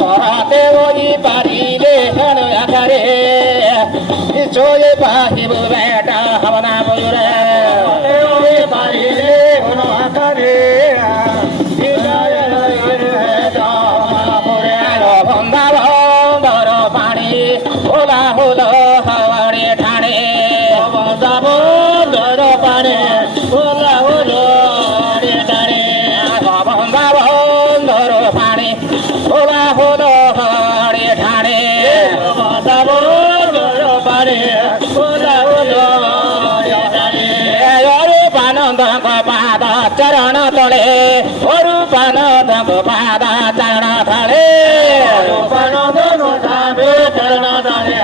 করতে ওই পারিলে আকারে চলে পাহিব বেটা হবনা বলরে ওই পারিলে আকারে বন্দাবর পানি ওলা হলো হাওয়ারে ঠানে বন্দাবর পানি ওলা হলো ঠানে বন্দাবর পানি ওলা হলো হাওয়ারে ঠানে বন্দাবর পানি ওলা হলো পানন্দ পাদ চরণ তলে অরূপানন্দ পাদ চরণ তলে অরূপানন্দ চরণ তলে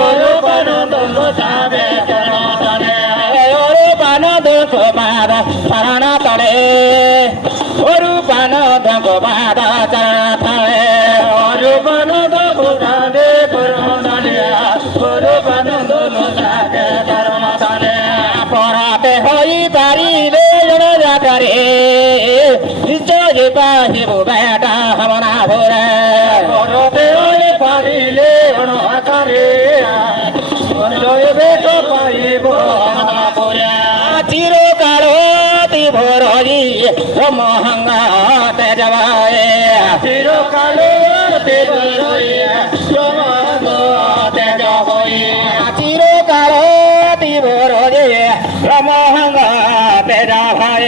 অরূপানন্দ চরণ তলে অরূপানন্দ পাদ চরণ তলে অরূপানন্দ পাদ চরণ তলে অরূপানন্দ চরণ তলে অরূপানন্দ চরণ তলে পরাতে হই পারিলে জাগারে চলে পাহিব বেটা হবনা ভোরে পরাতে হই পারিলে আকারে চলে বেটা পাহিব হবনা ভোরে চিরকাল ভোরি মহঙ্গা তেজবায় চিরকাল ভোরি চিরকাল ভোরে মহঙ্গা তেজা ভাই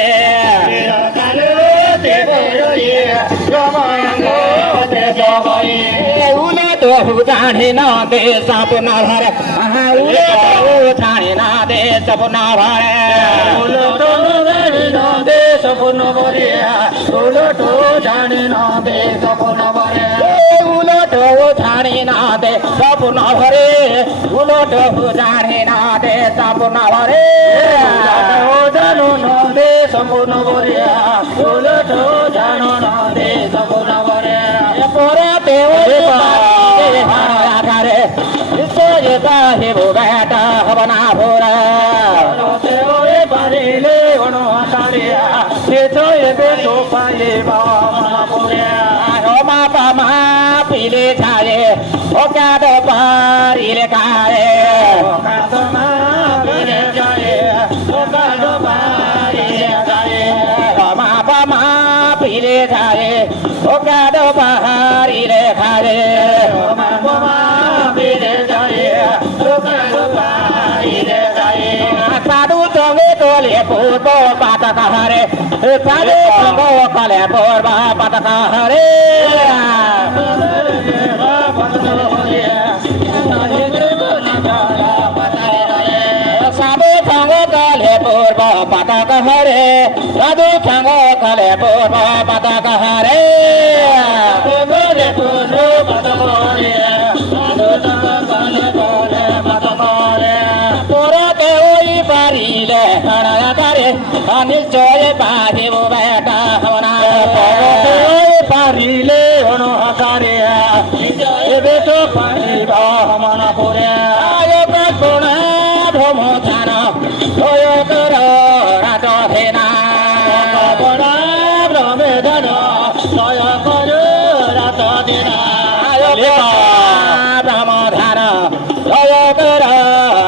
জানি না দে সপনা ভরে জানি না দে সপনা ভরে দে সপন ভরে উলটো জানি না দে সপন ভরে উলটো জানি না দে সপন ভরে উলটো জানি না দে সপন ভরে জানো না দে সপন ভরে উলটো জানো না দে সপন ভরে পরাতে আকারে চলে পাহিব বেটা হবনা ভোরা পারিলে আকারে চলে বেটো পাইব মা পামা পিলে ছাড়ে ও কাদ পারিলে কারে কাদ মা পিলে ছাড়ে ও কাদ পারিলে কারে মা পামা পিলে ছাড়ে ও কাদ পারিলে কারে মা পামা পিলে ছাড়ে ও কাদ পারিলে কারে সাধু সঙ্গে তোলে পূর্ব পাতকা হারে সাধু সঙ্গ কলে পূর্ব পাতকা হারে সাধু সঙ্গ কলে পূর্ব পাতকা হারে সাধু সঙ্গ কলে পূর্ব পাতকা হারে পারিলে নিশ্চয় পাহিব বেটা হবনা পারিলে আকারে বেটো পাহিব হবনা পরে গুণ ভ্রম ধান রাত হেনা ভ্রমে ধন রাত দিনা ভ্রম ধান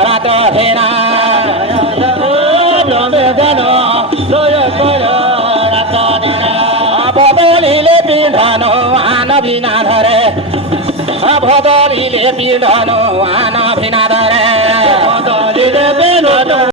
রাত হেনা বদলিলে পিন্ধন আন ভিনা ধরে বদলিলে পিন্ধন আন ভিনা